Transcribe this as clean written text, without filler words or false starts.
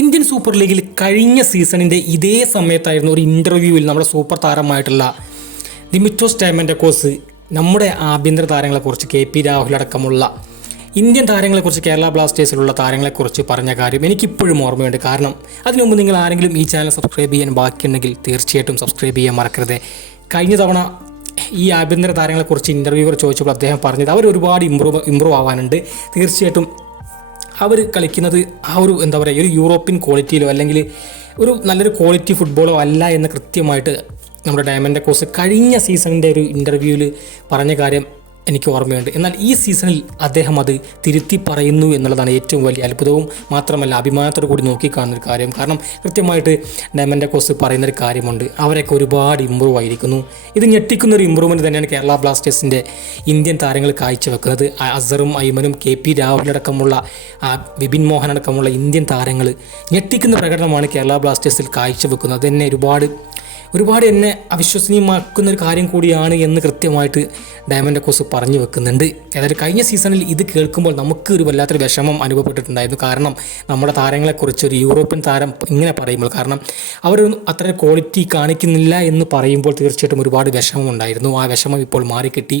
Indian super ലീഗിൽ കഴിഞ്ഞ സീസണിൻ്റെ ഇതേ സമയത്തായിരുന്നു ഒരു ഇൻ്റർവ്യൂവിൽ നമ്മുടെ സൂപ്പർ താരമായിട്ടുള്ള ദിമിത്രോസ് ഡയമൻ്റക്കോസ് നമ്മുടെ ആഭ്യന്തര താരങ്ങളെക്കുറിച്ച് KP രാഹുൽ അടക്കമുള്ള ഇന്ത്യൻ താരങ്ങളെക്കുറിച്ച് കേരള ബ്ലാസ്റ്റേഴ്സിലുള്ള താരങ്ങളെക്കുറിച്ച് പറഞ്ഞ കാര്യം എനിക്കിപ്പോഴും ഓർമ്മയുണ്ട്. കാരണം അതിനു മുമ്പ് നിങ്ങൾ ആരെങ്കിലും ഈ ചാനൽ സബ്സ്ക്രൈബ് ചെയ്യാൻ ബാക്കിയുണ്ടെങ്കിൽ തീർച്ചയായിട്ടും സബ്സ്ക്രൈബ് ചെയ്യാൻ മറക്കരുത്. കഴിഞ്ഞ തവണ ഈ ആഭ്യന്തര താരങ്ങളെക്കുറിച്ച് ഇൻ്റർവ്യൂവർ ചോദിച്ചപ്പോൾ അദ്ദേഹം പറഞ്ഞത് അവർ ഒരുപാട് ഇമ്പ്രൂവ് ആവാനുണ്ട്. തീർച്ചയായിട്ടും അവർ കളിക്കുന്നത് ആ ഒരു എന്താ പറയുക ഒരു യൂറോപ്യൻ ക്വാളിറ്റിയിലോ അല്ലെങ്കിൽ ഒരു നല്ലൊരു ക്വാളിറ്റി ഫുട്ബോളോ അല്ല എന്ന് കൃത്യമായിട്ട് നമ്മുടെ ഡയമൻ്റക്കോസ് കഴിഞ്ഞ സീസണിൻ്റെ ഒരു ഇൻ്റർവ്യൂവിൽ പറഞ്ഞ കാര്യം എനിക്ക് ഓർമ്മയുണ്ട്. എന്നാൽ ഈ സീസണിൽ അദ്ദേഹം അത് തിരുത്തി പറയുന്നു എന്നുള്ളതാണ് ഏറ്റവും വലിയ അത്ഭുതവും മാത്രമല്ല അഭിമാനത്തോടു കൂടി നോക്കിക്കാണുന്നൊരു കാര്യം. കാരണം കൃത്യമായിട്ട് ഡയമൻ്റക്കോസ് പറയുന്നൊരു കാര്യമുണ്ട്, അവരൊക്കെ ഒരുപാട് ഇമ്പ്രൂവ് ആയിരിക്കുന്നു. ഇത് ഞെട്ടിക്കുന്നൊരു ഇമ്പ്രൂവ്മെൻറ്റ് തന്നെയാണ് കേരള ബ്ലാസ്റ്റേഴ്സിൻ്റെ ഇന്ത്യൻ താരങ്ങൾ കാഴ്ചവെക്കുന്നത്. അസറും ഐമനും KP രാഹുലടക്കമുള്ള വിപിൻ മോഹൻ അടക്കമുള്ള ഇന്ത്യൻ താരങ്ങൾ ഞെട്ടിക്കുന്ന പ്രകടനമാണ് കേരള ബ്ലാസ്റ്റേഴ്സിൽ കാഴ്ചവെക്കുന്നത്. അത് തന്നെ ഒരുപാട് എന്നെ അവിശ്വസനീയമാക്കുന്ന ഒരു കാര്യം കൂടിയാണ് എന്ന് കൃത്യമായിട്ട് ഡയമൻ്റക്കോസ് പറഞ്ഞു വെക്കുന്നുണ്ട്. അതായത് കഴിഞ്ഞ സീസണിൽ ഇത് കേൾക്കുമ്പോൾ നമുക്ക് ഒരു വല്ലാത്തൊരു വിഷമം അനുഭവപ്പെട്ടിട്ടുണ്ടായിരുന്നു. കാരണം നമ്മുടെ താരങ്ങളെക്കുറിച്ച് ഒരു യൂറോപ്യൻ താരം ഇങ്ങനെ പറയുമ്പോൾ, കാരണം അവർ അത്ര ക്വാളിറ്റി കാണിക്കുന്നില്ല എന്ന് പറയുമ്പോൾ തീർച്ചയായിട്ടും ഒരുപാട് വിഷമം ഉണ്ടായിരുന്നു. ആ വിഷമം ഇപ്പോൾ മാറിക്കിട്ടി.